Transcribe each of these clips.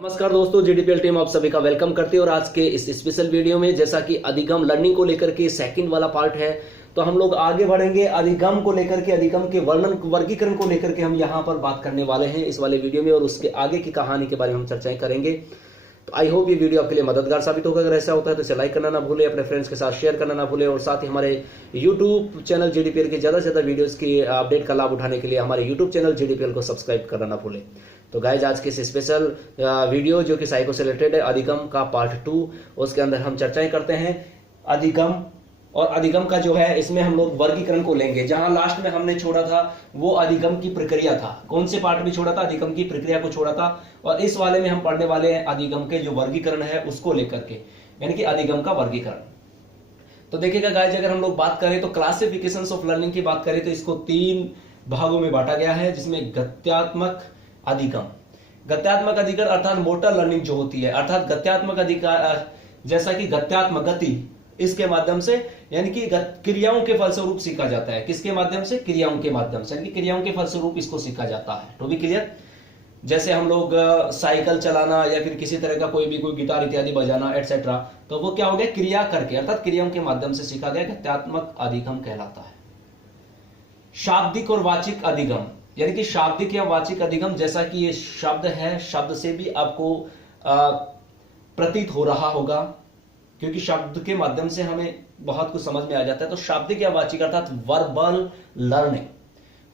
नमस्कार दोस्तों, जीडीपीएल टीम आप सभी का वेलकम करती है। और आज के इस स्पेशल वीडियो में जैसा कि अधिगम लर्निंग को लेकर के सेकंड वाला पार्ट है, तो हम लोग आगे बढ़ेंगे अधिगम को लेकर के, अधिगम के वर्णन वर्गीकरण को लेकर के हम यहाँ पर बात करने वाले हैं इस वाले वीडियो में, और उसके आगे की कहानी के बारे में हम चर्चाएं करेंगे। तो आई होप ये वीडियो आपके लिए मददगार साबित होगा। अगर ऐसा होता है तो इसे लाइक करना ना भूलें, अपने फ्रेंड्स के साथ शेयर करना ना भूलें, और साथ ही हमारे यूट्यूब चैनल जीडीपीएल के ज़्यादा से ज़्यादा वीडियोस की अपडेट का लाभ उठाने के लिए हमारे यूट्यूब चैनल जीडीपीएल को सब्सक्राइब करना ना भूलें। तो गाइज, आज के इस स्पेशल वीडियो जो कि साइको से रिलेटेड है, अधिगम का पार्ट 2, उसके अंदर हम चर्चाएं करते हैं अधिगम। और अधिगम का जो है, इसमें हम लोग वर्गीकरण को लेंगे। जहां लास्ट में हमने छोड़ा था वो अधिगम की प्रक्रिया था। कौन से पार्ट में छोड़ा था? अधिगम की प्रक्रिया को छोड़ा था। और इस वाले में हम पढ़ने वाले हैं अधिगम के जो वर्गीकरण है उसको लेकर के, यानी कि अधिगम का वर्गीकरण। तो देखिएगा गाइज, अगर हम लोग बात करें तो क्लासिफिकेशंस ऑफ लर्निंग की बात करें तो इसको 3 भागों में बांटा गया है, जिसमें गत्यात्मक अधिगम, गत्यात्मक अधिगम अर्थात मोटर लर्निंग जो होती है, अर्थात गत्यात्मक अधिकार जैसा कि गत्यात्मक गति, इसके माध्यम से यानी कि क्रियाओं के फलस्वरूप सीखा जाता है। किसके माध्यम से? क्रियाओं के माध्यम से, यानी कि क्रियाओं के फलस्वरूप इसको सीखा जाता है। तो भी क्लियर? जैसे हम लोग साइकिल चलाना या फिर किसी तरह का कोई गिटार इत्यादि बजाना एटसेट्रा, तो वो क्या हो गया? क्रिया करके, अर्थात क्रियाओं के माध्यम से सीखा गया, गत्यात्मक अधिगम कहलाता है। शाब्दिक और वाचिक अधिगम, यानी कि शाब्दिक या वाचिक अधिगम, जैसा कि ये शब्द है, शब्द से भी आपको प्रतीत हो रहा होगा, क्योंकि शब्द के माध्यम से हमें बहुत कुछ समझ में आ जाता है। तो शाब्दिक या वाचिक अर्थात वर्बल लर्निंग,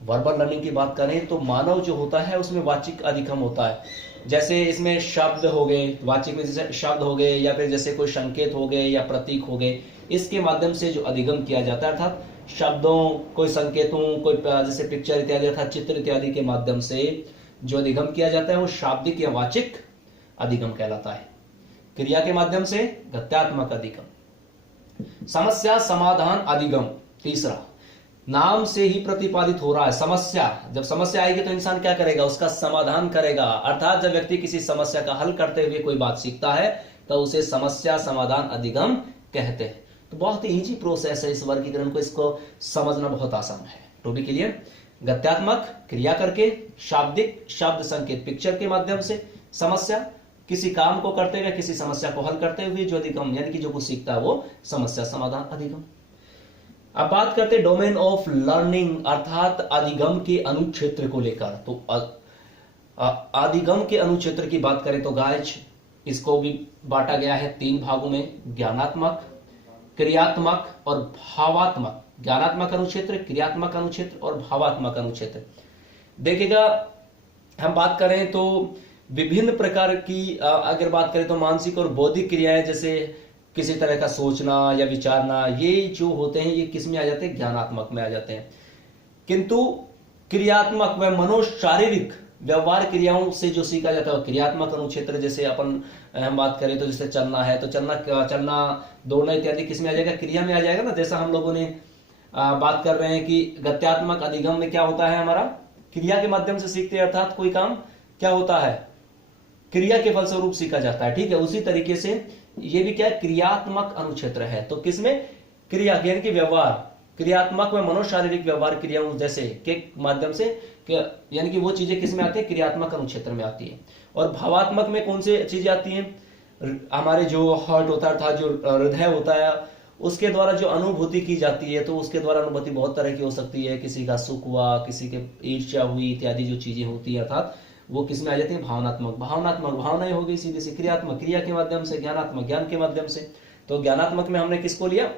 वर्बल लर्निंग की बात करें तो मानव जो होता है उसमें वाचिक अधिगम होता है। जैसे इसमें शब्द हो गए, वाचिक में जैसे शब्द हो गए, या फिर जैसे कोई संकेत हो गए या प्रतीक हो गए, इसके माध्यम से जो अधिगम किया जाता है, अर्थात शब्दों, कोई संकेतों, कोई जैसे पिक्चर इत्यादि अर्थात चित्र इत्यादि के माध्यम से जो अधिगम किया जाता है वो शाब्दिक या वाचिक अधिगम कहलाता है। क्रिया के माध्यम से गत्यात्मक अधिगम। समस्या समाधान अधिगम, तीसरा, नाम से ही प्रतिपादित हो रहा है। समस्या, जब समस्या आएगी तो इंसान क्या करेगा? उसका समाधान करेगा। अर्थात जब व्यक्ति किसी समस्या का हल करते हुए कोई बात सीखता है तो उसे समस्या समाधान अधिगम कहते हैं। तो बहुत ही इजी प्रोसेस है इस वर्गीकरण को, इसको समझना बहुत आसान है। To be clear? गत्यात्मक क्रिया करके, शाब्दिक शब्द संकेत पिक्चर के माध्यम से, समस्या किसी काम को करते हुए, किसी समस्या को हल करते हुए जो अधिगम यानी कि जो कुछ सीखता है वो समस्या समाधान अधिगम। अब बात करते हैं डोमेन ऑफ लर्निंग, अर्थात अधिगम के अनुक्षेत्र को लेकर। तो अधिगम के अनुक्षेत्र की बात करें तो गाइज, इसको भी बांटा गया है 3 भागों में, ज्ञानात्मक, क्रियात्मक और भावात्मक। ज्ञानात्मक अनुक्षेत्र, क्रियात्मक अनुक्षेत्र और भावात्मक अनुक्षेत्र। देखिएगा, हम बात करें तो विभिन्न प्रकार की अगर बात करें तो मानसिक और बौद्धिक क्रियाएं, जैसे किसी तरह का सोचना या विचारना, ये जो होते हैं ये किस में आ जाते हैं? ज्ञानात्मक में आ जाते हैं। किंतु क्रियात्मक व मनोशारीरिक व्यवहार क्रियाओं से जो सीखा जाता है वो क्रियात्मक अनुक्षेत्र। जैसे हम बात करें तो जैसे चलना है तो चलना दौड़ना इत्यादि किस में आ जाएगा? क्रिया में आ जाएगा ना। जैसा हम लोगों ने बात कर रहे हैं कि गत्यात्मक अधिगम में क्या होता है, हमारा क्रिया के माध्यम से सीखते हैं, अर्थात कोई काम क्या होता है? क्रिया के फलस्वरूप सीखा जाता है। ठीक है, उसी तरीके से ये भी क्या है? क्रियात्मक अनुक्षेत्र है। तो किसमें? क्रिया यानी कि व्यवहार, क्रियात्मक में मनोशारीरिक व्यवहार क्रियाओं जैसे के माध्यम से, यानी कि वो चीजें किस में आती है? क्रियात्मक अनुक्षेत्र में आती है। और भावात्मक में कौन सी चीजें आती हैं? हमारे जो हार्ट होता है, अर्थात जो हृदय होता है, उसके द्वारा जो अनुभूति की जाती है, तो उसके द्वारा अनुभूति बहुत तरह की हो सकती है। किसी का सुख हुआ, किसी के ईर्ष्या हुई इत्यादि जो चीजें होती है, अर्थात वो किस में आ जाती है? भावनात्मक। भावनात्मक भावनाएं हो गई सीधे से। क्रियात्मक क्रिया के माध्यम से, ज्ञानात्मक ज्ञान के माध्यम से। तो ज्ञानात्मक में हमने किसको लिया?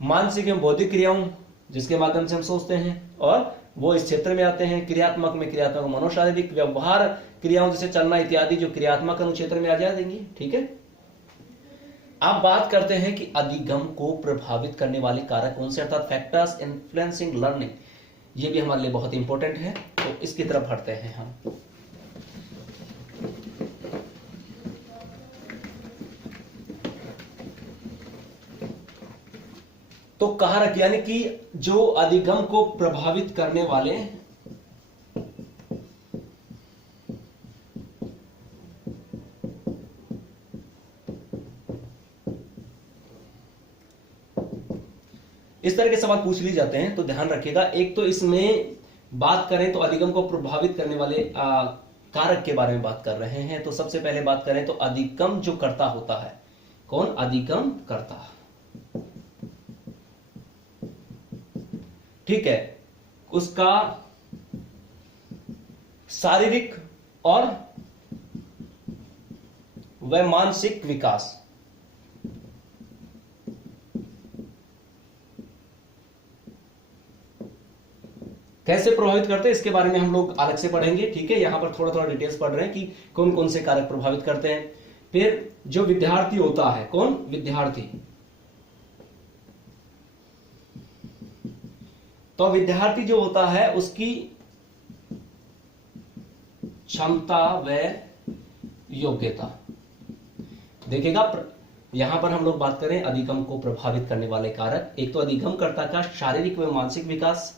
मानसिक एवं बौद्धिक क्रियाओं, जिसके माध्यम से हम सोचते हैं, और वो इस क्षेत्र में आते हैं। क्रियात्मक में क्रियात्मक मनोशारीरिक व्यवहार क्रियाओं जैसे चलना इत्यादि जो क्रियात्मक अनुक्षेत्र में आ जाएंगी। ठीक है, अब बात करते हैं कि अधिगम को प्रभावित करने वाले कारक कौन से, अर्थात फैक्टर्स इन्फ्लुएंसिंग लर्निंग। ये भी हमारे लिए बहुत इंपॉर्टेंट है, तो इसकी तरफ बढ़ते हैं हम। तो कारक यानी कि जो अधिगम को प्रभावित करने वाले इस तरह के सवाल पूछ लिए जाते हैं, तो ध्यान रखिएगा। एक तो इसमें बात करें तो अधिगम को प्रभावित करने वाले कारक के बारे में बात कर रहे हैं। तो सबसे पहले बात करें तो अधिगम जो कर्ता होता है, कौन? अधिगम कर्ता। ठीक है, उसका शारीरिक और वह मानसिक विकास कैसे प्रभावित करते हैं, इसके बारे में हम लोग अलग से पढ़ेंगे। ठीक है, यहां पर थोड़ा थोड़ा डिटेल्स पढ़ रहे हैं कि कौन कौन से कारक प्रभावित करते हैं। फिर जो विद्यार्थी होता है, कौन? विद्यार्थी। तो विद्यार्थी जो होता है उसकी क्षमता व योग्यता देखेगा। यहां पर हम लोग बात करें अधिगम को प्रभावित करने वाले कारक, एक तो अधिगमकर्ता का शारीरिक व मानसिक विकास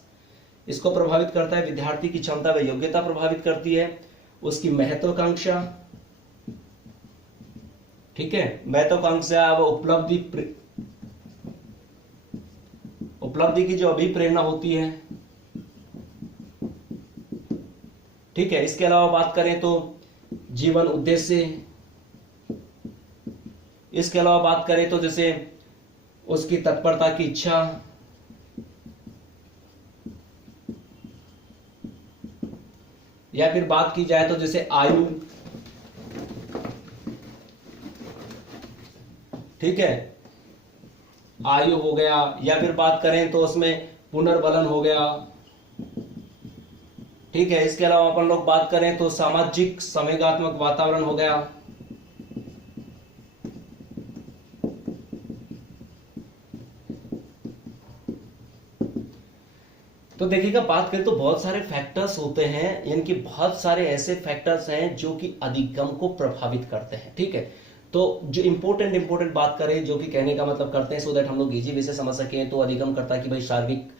इसको प्रभावित करता है, विद्यार्थी की क्षमता व योग्यता प्रभावित करती है, उसकी महत्वाकांक्षा, ठीक है, महत्वाकांक्षा व उपलब्धि की जो अभिप्रेरणा होती है। ठीक है, इसके अलावा बात करें तो जीवन उद्देश्य, इसके अलावा बात करें तो जैसे उसकी तत्परता की इच्छा, या फिर बात की जाए तो जैसे आयु, ठीक है, आयु हो गया, या फिर बात करें तो उसमें पुनर्बलन हो गया। ठीक है, इसके अलावा अपन लोग बात करें तो सामाजिक संवेगात्मक वातावरण हो गया। तो देखिएगा, बात करें तो बहुत सारे फैक्टर्स होते हैं, यानी कि बहुत सारे ऐसे फैक्टर्स हैं जो कि अधिगम को प्रभावित करते हैं। ठीक है, तो जो इंपॉर्टेंट बात करें, जो कि कहने का मतलब करते हैं सो दैट हम लोग इजी वे से समझ सकें, तो अधिगम करता है कि भाई शारीरिक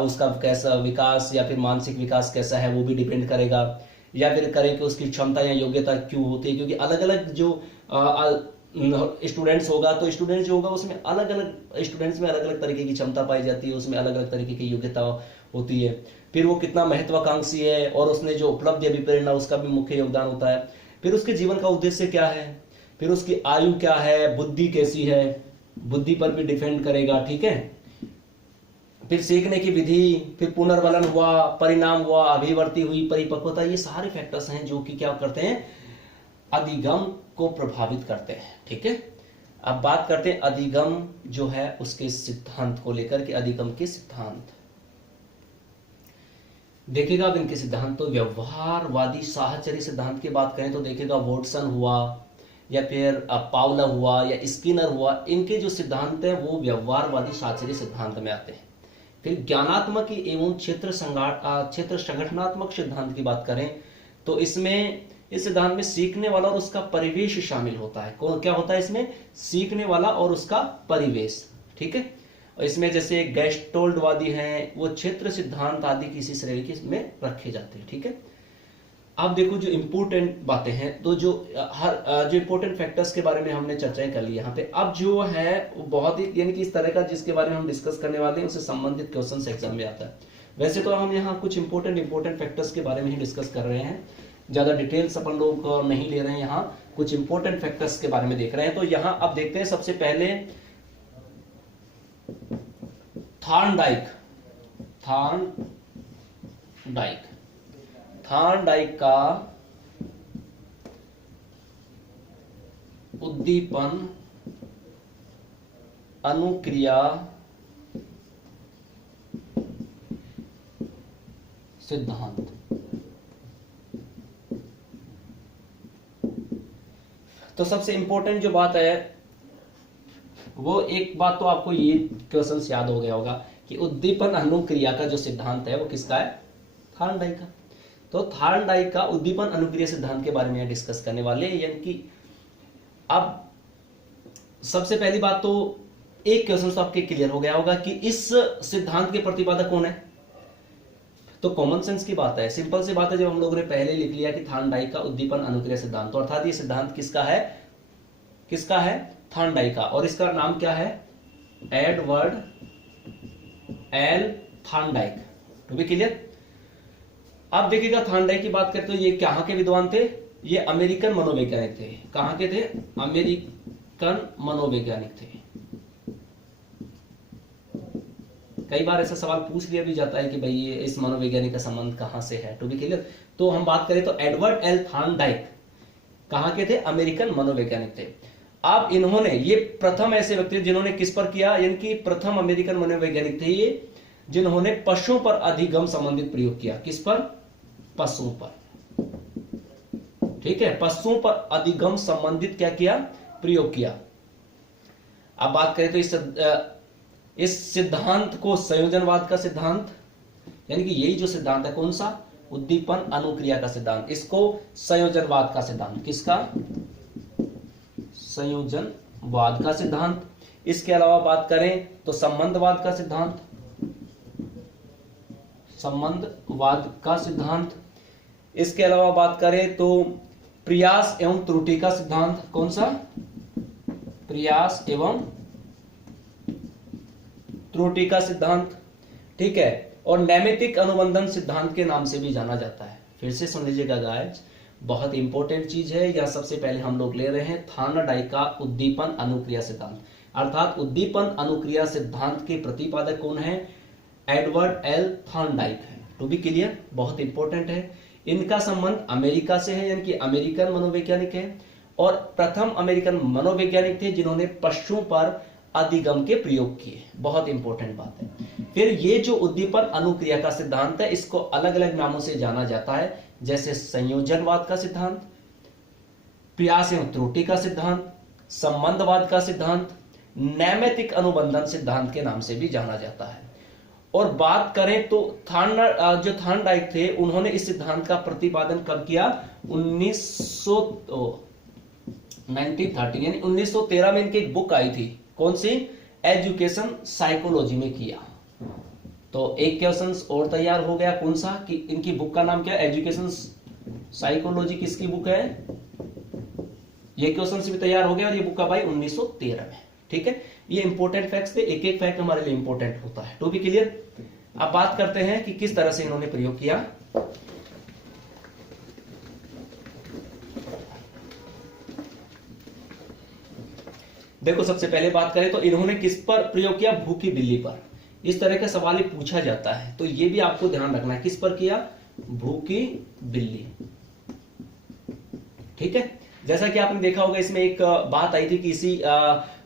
उसका कैसा विकास या फिर मानसिक विकास कैसा है वो भी डिपेंड करेगा, या फिर करें कि उसकी क्षमता या योग्यता क्यों होती है, क्योंकि अलग अलग जो स्टूडेंट्स होगा तो स्टूडेंट्स जो होगा उसमें अलग अलग स्टूडेंट्स में अलग अलग तरीके की क्षमता पाई जाती है, उसमें अलग अलग तरीके की योग्यता होती है। फिर वो कितना महत्वाकांक्षी है और उसने जो उपलब्धि अभिप्रेरणा उसका भी मुख्य योगदान होता है। फिर उसके जीवन का उद्देश्य क्या है, फिर उसकी आयु क्या है, बुद्धि कैसी है, बुद्धि पर भी डिपेंड करेगा। ठीक है, फिर सीखने की विधि, फिर पुनर्बलन हुआ, परिणाम हुआ, अभिवर्ती हुई, परिपक्वता, ये सारे फैक्टर्स हैं जो कि क्या करते हैं, अधिगम को प्रभावित करते हैं। ठीक है, अब बात करते हैं अधिगम जो है उसके सिद्धांत को लेकर के। अधिगम के सिद्धांत देखिएगा, अब इनके सिद्धांत तो व्यवहारवादी साहचर्य सिद्धांत की बात करें तो देखिएगा वॉटसन हुआ या फिर पावलव हुआ या स्किनर हुआ, इनके जो सिद्धांत है वो व्यवहारवादी साहचर्य सिद्धांत में आते हैं। फिर ज्ञानात्मक एवं क्षेत्र संगठनात्मक सिद्धांत की बात करें तो इसमें इस सिद्धांत में सीखने वाला और उसका परिवेश शामिल होता है। कौन क्या होता है इसमें, सीखने वाला और उसका परिवेश। ठीक है, और इसमें जैसे गेस्टोल्डवादी हैं वो क्षेत्र सिद्धांत आदि किसी श्रेणी के में रखे जाते हैं। ठीक है, अब देखो जो इंपोर्टेंट बातें हैं, तो जो इंपोर्टेंट फैक्टर्स के बारे में हमने चर्चाएं कर ली यहाँ पे। अब जो है वो बहुत ही यानी कि इस तरह का जिसके बारे में हम डिस्कस करने वाले हैं उससे संबंधित क्वेश्चन एग्जाम में आता है। वैसे तो हम यहाँ कुछ इंपोर्टेंट फैक्टर्स के बारे में ही डिस्कस कर रहे हैं, ज्यादा डिटेल्स अपन लोग नहीं ले रहे हैं, यहाँ कुछ इंपोर्टेंट फैक्टर्स के बारे में देख रहे हैं। तो यहाँ अब देखते हैं सबसे पहले थॉर्नडाइक का उद्दीपन अनुक्रिया सिद्धांत। तो सबसे इंपॉर्टेंट जो बात है वो एक बात तो आपको ये क्वेश्चन याद हो गया होगा कि उद्दीपन अनुक्रिया का जो सिद्धांत है वो किसका है, थॉर्नडाइक का। तो थॉर्नडाइक का उद्दीपन अनुक्रिया सिद्धांत के बारे में डिस्कस करने वाले हैं। यानी कि अब सबसे पहली बात तो एक क्वेश्चन तो आपके क्लियर हो गया होगा कि इस सिद्धांत के प्रतिपादक कौन है। तो कॉमन सेंस की बात है, सिंपल सी बात है, जब हम लोगों ने पहले लिख लिया कि थॉर्नडाइक का उद्दीपन अनुक्रिया सिद्धांत, तो अर्थात ये सिद्धांत किसका है, थॉर्नडाइक का, और इसका नाम क्या है, Edward L Thorndike. To be clear, आप देखिएगा थॉर्नडाइक की बात करते तो ये कहां के विद्वान थे? ये अमेरिकन मनोवैज्ञानिक थे। कहां के थे? अमेरिकन मनोवैज्ञानिक थे। कई बार ऐसा सवाल पूछ लिया भी जाता है कि भाई ये इस मनोवैज्ञानिक का संबंध कहां से है, टू बी क्लियर। तो हम बात करें तो एडवर्ड एल थॉर्नडाइक कहां के थे? अमेरिकन मनोवैज्ञानिक थे। अब इन्होंने, ये प्रथम ऐसे व्यक्ति जिन्होंने किस पर किया, यानी कि प्रथम अमेरिकन मनोवैज्ञानिक थे ये जिन्होंने पशुओं पर अधिगम संबंधित प्रयोग किया। किस पर? पशुओं पर। ठीक है, पशुओं पर अधिगम संबंधित क्या किया? प्रयोग किया। अब बात करें तो इस सिद्धांत को संयोजनवाद का सिद्धांत, यानी कि यही जो सिद्धांत है, कौन सा? उद्दीपन अनुक्रिया का सिद्धांत, इसको संयोजनवाद का सिद्धांत। किसका? संयोजनवाद का सिद्धांत। इसके अलावा बात करें तो संबंधवाद का सिद्धांत, संबंधवाद का सिद्धांत। इसके अलावा बात करें तो प्रयास एवं त्रुटि का सिद्धांत। कौन सा? प्रयास एवं त्रुटि का सिद्धांत। ठीक है, और नैमित्तिक अनुबंधन सिद्धांत के नाम से भी जाना जाता है। फिर से सुन लीजिएगा गाइस, बहुत इंपॉर्टेंट चीज है। यह सबसे पहले हम लोग ले रहे हैं थॉर्नडाइक का उद्दीपन अनुक्रिया सिद्धांत, अर्थात उद्दीपन अनुक्रिया सिद्धांत के प्रतिपादक कौन है? एडवर्ड एल थॉर्नडाइक है। टू बी क्लियर, बहुत इंपॉर्टेंट है। इनका संबंध अमेरिका से है, यानी कि अमेरिकन मनोवैज्ञानिक है, और प्रथम अमेरिकन मनोवैज्ञानिक थे जिन्होंने पशुओं पर अधिगम के प्रयोग किए। बहुत इंपॉर्टेंट बात है। फिर ये जो उद्दीपन अनुक्रिया का सिद्धांत है, इसको अलग अलग नामों से जाना जाता है, जैसे संयोजनवाद का सिद्धांत, प्रयास एवं त्रुटि का सिद्धांत, संबंधवाद का सिद्धांत, नैमित्तिक अनुबंधन सिद्धांत के नाम से भी जाना जाता है। और बात करें तो जो थॉर्नडाइक थे, उन्होंने इस सिद्धांत का प्रतिपादन कब किया? 1913 यानी 1913 में इनकी एक बुक आई थी। कौन सी? एजुकेशन साइकोलॉजी में किया। तो एक क्वेश्चन और तैयार हो गया, कौन सा? कि इनकी बुक का नाम क्या है? एजुकेशन साइकोलॉजी किसकी बुक है? ये क्वेश्चन भी तैयार हो गया, और ये बुक का भाई 1913 में। ठीक है, ये इंपॉर्टेंट फैक्ट्स थे, एक एक फैक्ट हमारे लिए इंपॉर्टेंट होता है। टू बी क्लियर, अब बात करते हैं कि किस तरह से इन्होंने प्रयोग किया। देखो, सबसे पहले बात करें तो इन्होंने किस पर प्रयोग किया? भूखी बिल्ली पर। इस तरह का सवाल पूछा जाता है, तो ये भी आपको ध्यान रखना है। किस पर किया? भूखी बिल्ली। ठीक है, जैसा कि आपने देखा होगा, इसमें एक बात आई थी कि इसी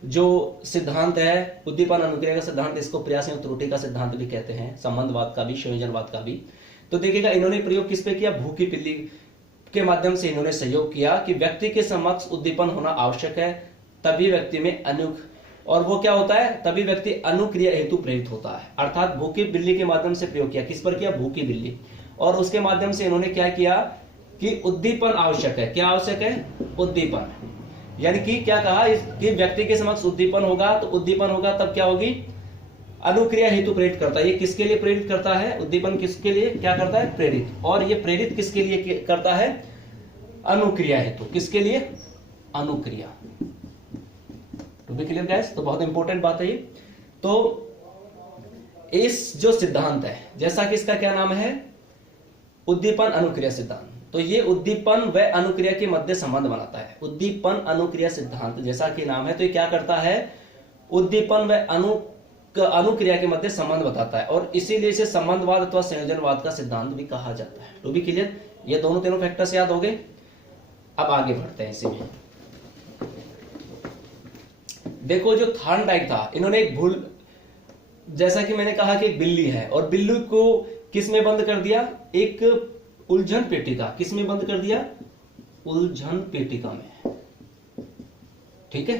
जो सिद्धांत है उद्दीपन अनुक्रिया का सिद्धांत, इसको प्रयास एवं त्रुटि का सिद्धांत भी कहते हैं, संबंधवाद का भी, संयोजनवाद का भी। तो देखिएगा, इन्होंने प्रयोग किस पे किया? भूखी बिल्ली के माध्यम से इन्होंने सहयोग किया कि व्यक्ति के समक्ष उद्दीपन होना आवश्यक है, तभी व्यक्ति में और वो क्या होता है? तभी व्यक्ति अनुक्रिया हेतु प्रेरित होता है। अर्थात भूखी बिल्ली के माध्यम से प्रयोग किया। किस पर किया? भूखी बिल्ली। और उसके माध्यम से इन्होंने क्या किया कि उद्दीपन आवश्यक है। क्या आवश्यक है? उद्दीपन। यानी कि क्या कहा कि व्यक्ति के समक्ष उद्दीपन होगा, तो उद्दीपन होगा तब क्या होगी? अनुक्रिया हेतु प्रेरित करता है। ये किसके लिए प्रेरित करता है? उद्दीपन किसके लिए क्या करता है? प्रेरित। और ये प्रेरित किसके लिए करता है? अनुक्रिया हेतु। किसके लिए? अनुक्रिया। टू बी क्लियर गाइस, तो बहुत इंपॉर्टेंट बात है ये। तो इस जो सिद्धांत है, जैसा कि इसका क्या नाम है? उद्दीपन अनुक्रिया सिद्धांत। तो ये उद्दीपन व अनुक्रिया के मध्य संबंध बनाता है। उद्दीपन अनुक्रिया सिद्धांत जैसा कि नाम है, तो ये क्या करता है? उद्दीपन व अनुक्रिया के मध्य संबंध बताता है, और इसीलिए इसे संबंधवाद अथवा संयोजनवाद का सिद्धांत भी कहा जाता है। टू बी क्लियर, ये दोनों तीनों फैक्टर्स याद हो गए। अब आगे बढ़ते हैं इसी में। देखो, जो थॉर्नडाइक था, इन्होंने एक भूल, जैसा कि मैंने कहा कि एक बिल्ली है, और बिल्ली को किस में बंद कर दिया? एक उलझन पेटिका। किस में बंद कर दिया? उलझन पेटिका में। ठीक है,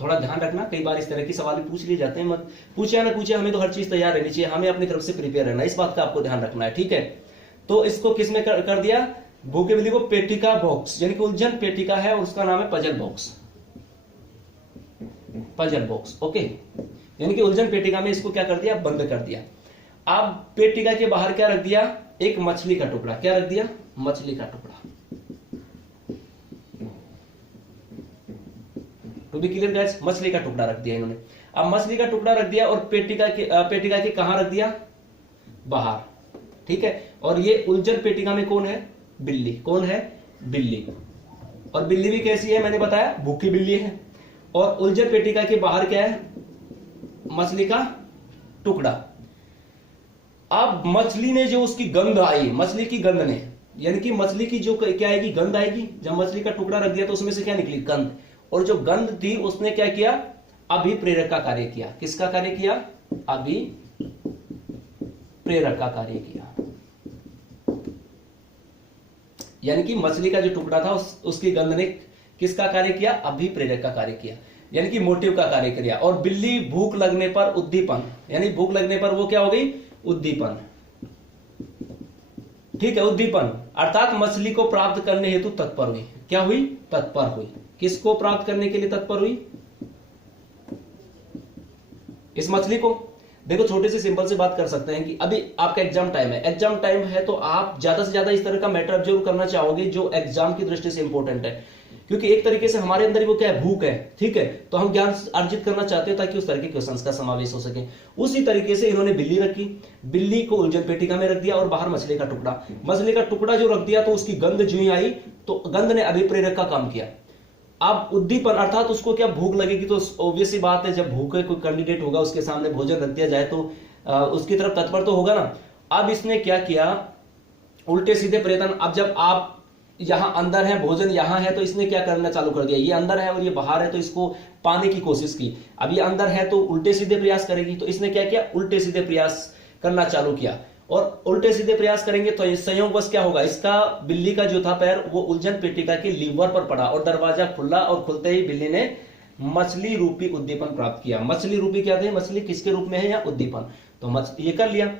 थोड़ा ध्यान रखना, कई बार इस तरह की सवाल पूछ लिए जाते हैं। मत पूछे ना पूछे, हमें तो हर चीज तैयार रहनी चाहिए, हमें अपनी तरफ से प्रिपेयर रहना, इस बात का आपको ध्यान रखना है। ठीक है, तो इसको किस में कर दिया? भूखे बिल्ली को पेटिका बॉक्स, यानी कि उलझन पेटिका है, और उसका नाम है puzzle box. Puzzle box, okay. यानी कि उलझन पेटिका में इसको क्या कर दिया? बंद कर दिया। अब पेटिका के बाहर क्या रख दिया? एक मछली का टुकड़ा। क्या रख दिया? मछली का टुकड़ा। टू बी क्लियर गाइस, मछली का टुकड़ा रख दिया इन्होंने। अब मछली का टुकड़ा रख दिया, और पेटिका के कहां रख दिया? बाहर। ठीक है। और ये उलझन पेटिका में कौन है? बिल्ली। कौन है? बिल्ली। और बिल्ली भी कैसी है? मैंने बताया भूखी बिल्ली है। और उलझन पेटिका के बाहर क्या है? मछली का टुकड़ा। अब मछली ने जो उसकी गंध आई, मछली की गंध ने, यानी कि मछली की जो क्या आएगी? गंध आएगी। जब मछली का टुकड़ा रख दिया तो उसमें से क्या निकली? गंध। और जो गंध थी उसने क्या किया? अभिप्रेरक का कार्य किया। किसका कार्य किया? अभिप्रेरक का कार्य किया। यानी कि मछली का जो टुकड़ा था उसकी गंध ने किसका कार्य किया? अभिप्रेरक का कार्य किया, यानी कि मोटिव का कार्य किया। और बिल्ली भूख लगने पर उद्दीपन, यानी भूख लगने पर वो क्या हो गई? उद्दीपन। ठीक है, उद्दीपन अर्थात मछली को प्राप्त करने हेतु तत्पर हुई। क्या हुई? तत्पर हुई। किसको प्राप्त करने के लिए तत्पर हुई? इस मछली को। देखो छोटे से सिंपल से बात कर सकते हैं कि अभी आपका एग्जाम टाइम है, एग्जाम टाइम है तो आप ज्यादा से ज्यादा इस तरह का मैटर ऑब्जर्व करना चाहोगे जो एग्जाम की दृष्टि से इंपॉर्टेंट है, क्योंकि एक तरीके से हमारे अंदर वो क्या है? भूख है। ठीक है, तो हम ज्ञान अर्जित करना चाहते हैं ताकि उस तरह के क्वेश्चंस का समावेश हो सके। उसी तरीके से इन्होंने बिल्ली रखी, बिल्ली को उलझन पेटिका में रख दिया और बाहर मछली का टुकड़ा। मछली का टुकड़ा जो रख दिया तो उसकी गंध जो ही आई तो गंध ने अभिप्रेरक का काम किया। अब उद्दीपन अर्थात उसको क्या भूख लगेगी, तो ऑब्वियस सी बात है जब भूखे कोई कैंडिडेट होगा उसके सामने भोजन रख दिया जाए तो उसकी तरफ तत्पर तो होगा ना। अब इसने क्या किया? उल्टे सीधे प्रयत्न। अब जब आप यहां अंदर है, भोजन यहां है, तो इसने क्या करना चालू कर दिया? ये अंदर है और ये बाहर है तो इसको पाने की कोशिश की। अब ये अंदर है तो उल्टे सीधे प्रयास करेगी, तो इसने क्या किया? उल्टे सीधे प्रयास करना चालू किया। और उल्टे सीधे प्रयास करेंगे तो संयोगवश क्या होगा? इसका बिल्ली का जो था पैर वो उलझन पेटिका के लीवर पर पड़ा और दरवाजा खुला, और खुलते ही बिल्ली ने मछली रूपी उद्दीपन प्राप्त किया। मछली रूपी क्या थे? मछली किसके रूप में है? या उद्दीपन। तो ये कर लिया।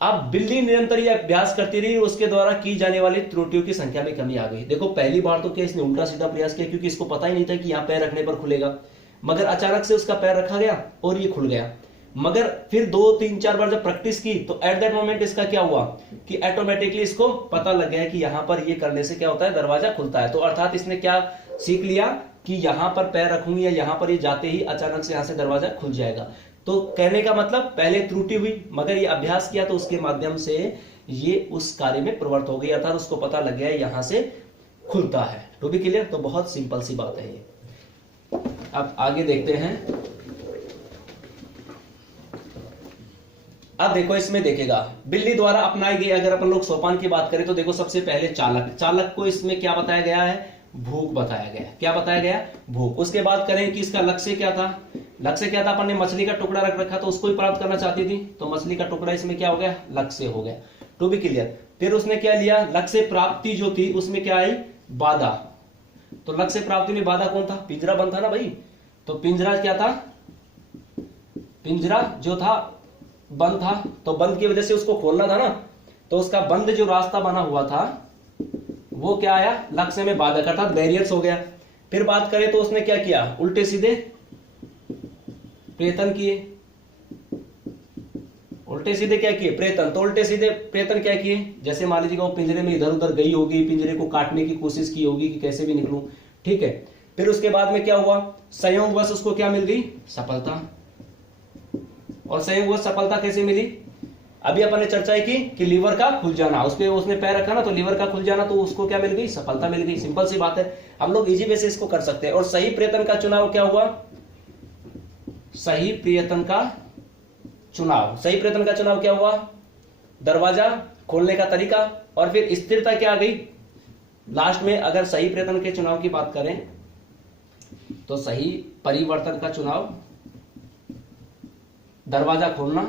अब बिल्ली निरंतर ये अभ्यास करती रही, उसके द्वारा की जाने वाली त्रुटियों की संख्या में कमी आ गई। देखो पहली बार तो क्या इसने उल्टा सीधा प्रयास किया, क्योंकि इसको पता ही नहीं था कि यहाँ पैर रखने पर खुलेगा, मगर अचानक से उसका पैर रखा गया और ये खुल गया। मगर फिर 2 3 4 बार जब प्रैक्टिस की तो एट दैट मोमेंट इसका क्या हुआ कि ऑटोमेटिकली इसको पता लग गया कि यहां पर ये करने से क्या होता है? दरवाजा खुलता है। तो अर्थात इसने क्या सीख लिया कि यहां पर पैर रखूंगी या यहां पर ये जाते ही अचानक से यहां से दरवाजा खुल जाएगा। तो कहने का मतलब पहले त्रुटि हुई, मगर ये अभ्यास किया तो उसके माध्यम से ये उस कार्य में प्रवृत्त हो गई, अर्थात उसको पता लग गया यहां से खुलता है। To be clear? तो बहुत सिंपल सी बात है ये। अब आगे देखते हैं। अब देखो इसमें देखेगा बिल्ली द्वारा अपनाई गई, अगर अपन लोग सोपान की बात करें तो देखो सबसे पहले चालक, चालक को इसमें क्या बताया गया है? भूख बताया गया। क्या बताया गया? भूख। उसके बाद करें कि इसका लक्ष्य क्या था? लक्ष्य क्या था? अपन ने मछली का टुकड़ा रख रखा तो उसको ही प्राप्त करना चाहती थी, तो मछली का टुकड़ा इसमें क्या हो गया? लक्ष्य हो गया। To be clear? फिर उसने क्या लिया? लक्ष्य प्राप्ति जो थी उसमें क्या आई? बाधा। तो लक्ष्य प्राप्ति में बाधा कौन था? पिंजरा बंद था ना भाई। तो पिंजरा क्या था? पिंजरा जो था बंद था, तो बंद की वजह से उसको खोलना था ना, तो उसका बंद जो रास्ता बना हुआ था वो क्या आया? लक्ष्य में बाधक, अर्थात बैरियर्स हो गया। फिर बात करें तो उसने क्या किया? उल्टे सीधे प्रयत्न किए। उल्टे सीधे क्या किए? प्रयत्न। तो उल्टे सीधे प्रयत्न क्या किए? जैसे मान लीजिए वो पिंजरे में इधर उधर गई होगी, पिंजरे को काटने की कोशिश की होगी कि कैसे भी निकलूं। ठीक है, फिर उसके बाद में क्या हुआ? संयोगवश उसको क्या मिल गई? सफलता। और संयोगवश सफलता कैसे मिली? अभी अपन ने चर्चा की कि लीवर का खुल जाना, उस पे उसने पैर रखा ना तो लीवर का खुल जाना, तो उसको क्या मिल गई? सफलता मिल गई। सिंपल सी बात है, हम लोग इजी वे से इसको कर सकते हैं। और सही प्रयत्न का चुनाव क्या हुआ? सही प्रयत्न का चुनाव। सही प्रयत्न का चुनाव क्या हुआ? दरवाजा खोलने का तरीका। और फिर स्थिरता क्या आ गई लास्ट में? अगर सही प्रयत्न के चुनाव की बात करें तो सही परिवर्तन का चुनाव, दरवाजा खोलना,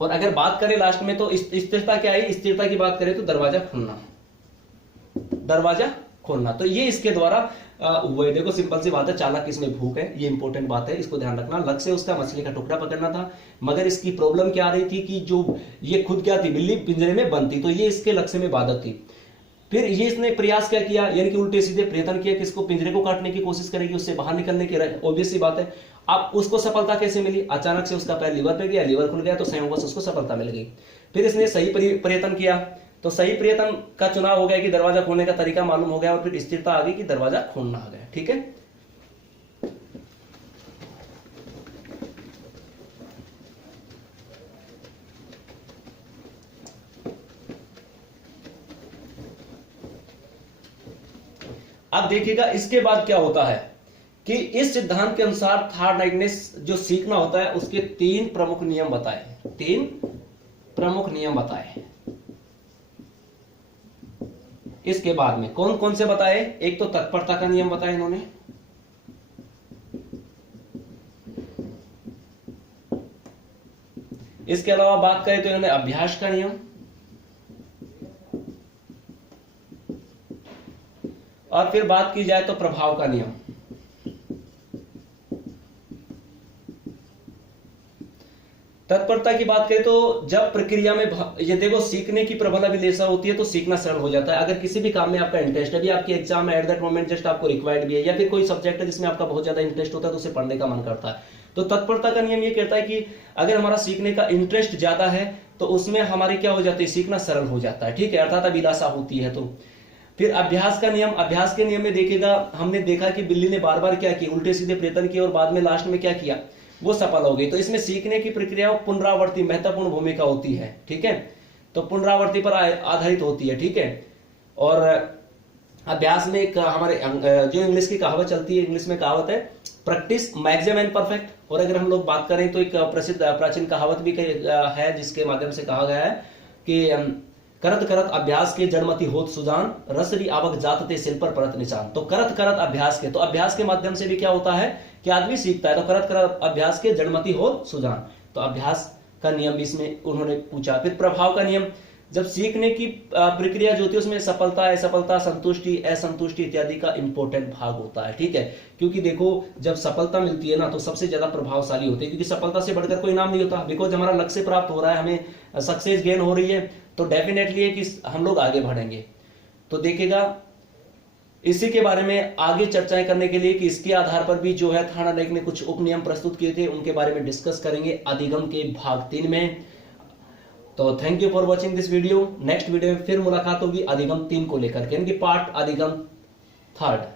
और अगर बात करें लास्ट में तो स्थिरता क्या है? स्थिरता की बात करें तो दरवाजा खोलना, दरवाजा खोलना। तो ये इसके द्वारा हुए। देखो सिंपल सी बात है, चालक इसमें भूख है, ये इंपॉर्टेंट बात है, इसको ध्यान रखना। लक्ष्य उसका मछली का टुकड़ा पकड़ना था, मगर इसकी प्रॉब्लम क्या आ रही थी कि जो ये खुद क्या थी? बिल्ली पिंजरे में बंद थी, तो ये इसके लक्ष्य में बाधक थी। फिर ये इसने प्रयास क्या किया? यानी कि उल्टे सीधे प्रयत्न किया कि इसको पिंजरे को काटने की कोशिश करेगी, उससे बाहर निकलने की। ऑब्वियस सी बात है। अब उसको सफलता कैसे मिली? अचानक से उसका पैर लीवर पे गया, लीवर खुल गया, तो संयोगवश उसको सफलता मिल गई। फिर इसने सही प्रयत्न किया, तो सही प्रयत्न का चुनाव हो गया कि दरवाजा खोलने का तरीका मालूम हो गया, और फिर स्थिरता आ गई कि दरवाजा खोलना आ गया। ठीक है, अब देखिएगा इसके बाद क्या होता है कि इस सिद्धांत के अनुसार थार्ड ने जो सीखना होता है उसके 3 प्रमुख नियम बताए, 3 प्रमुख नियम बताए। इसके बाद में कौन कौन से बताए? एक तो तत्परता का नियम बताया इन्होंने, इसके अलावा बात करें तो इन्होंने अभ्यास का नियम, और फिर बात की जाए तो प्रभाव का नियम। तत्परता की बात करें तो जब प्रक्रिया में ये देखो सीखने की प्रबल अभिलेषा होती है तो सीखना सरल हो जाता है। अगर किसी भी काम में आपका इंटरेस्ट है, अभी आपकी एग्जाम है, एट दैट मोमेंट जस्ट आपको रिक्वायर्ड भी है, या फिर कोई सब्जेक्ट है जिसमें आपका बहुत ज्यादा इंटरेस्ट होता है तो उसे पढ़ने का मन करता है, तो तत्परता का नियम ये कहता है कि अगर हमारा सीखने का इंटरेस्ट ज्यादा है तो उसमें हमारी क्या हो जाती है, सीखना सरल हो जाता है, ठीक है, अर्थात अभिलाषा होती है। तो फिर अभ्यास का नियम, अभ्यास के नियम में देखिएगा हमने देखा कि बिल्ली ने बार बार क्या किया, उल्टे सीधे प्रयत्न किए और बाद में लास्ट में क्या किया, वो सफल हो गई। तो इसमें सीखने की प्रक्रिया पुनरावृत्ति महत्वपूर्ण भूमिका होती है, ठीक है, तो पुनरावृत्ति पर आधारित होती है, ठीक है। और अभ्यास में एक हमारे जो इंग्लिश की कहावत चलती है, इंग्लिश में कहावत है प्रैक्टिस मैक्स एंड परफेक्ट। और अगर हम लोग बात करें तो एक प्रसिद्ध प्राचीन कहावत भी है जिसके माध्यम से कहा गया है कि करत करत अभ्यास के जड़मति होत सुजान, रसरी आवक जातते सिल पर परत निशान। तो करत करत अभ्यास के, तो अभ्यास के माध्यम से भी क्या होता है कि आदमी सीखता है। तो करत करत अभ्यास के जड़मति होत सुजान, तो अभ्यास का नियम भी इसमें उन्होंने पूछा। फिर प्रभाव का नियम, जब सीखने की प्रक्रिया जो होती है उसमें सफलता, असफलता, संतुष्टि, असंतुष्टि इत्यादि का इंपॉर्टेंट भाग होता है, ठीक है। क्योंकि देखो जब सफलता मिलती है ना तो सबसे ज्यादा प्रभावशाली होती है, क्योंकि सफलता से बढ़कर कोई नाम नहीं होता। बिकॉज हमारा लक्ष्य प्राप्त हो रहा है, हमें सक्सेस गेन हो रही है, तो डेफिनेटली है कि हम लोग आगे बढ़ेंगे। तो देखिएगा इसी के बारे में आगे चर्चाएं करने के लिए कि इसके आधार पर भी जो है थार्ड ने कुछ उपनियम प्रस्तुत किए थे, उनके बारे में डिस्कस करेंगे अधिगम के भाग 3 में। तो thank you for watching this video. Next video में फिर मुलाकात होगी अधिगम 3 को लेकर के, यानी कि पार्ट अधिगम 3।